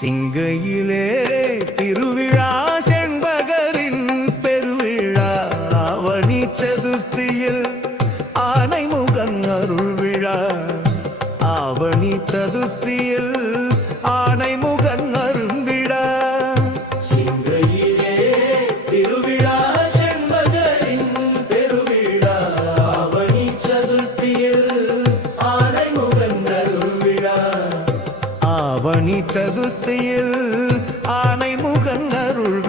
சிங்கையிலே திருவிழா செண்பகரின் பெருவிழா ஆவணி சதுர்த்தியில் ஆனைமுகன் அருள் விழா ஆவணி சதுர்த்தியில் ஆனைமுகன் அருள் விழா சிங்கையிலே திருவிழா செண்பகரின் பெருவிழா ஆவணி சதுர்த்தியில் ஆனைமுகன் அருள் விழா ஆவணி சதுர்த்தியில் ஆனைமுகன் அருள்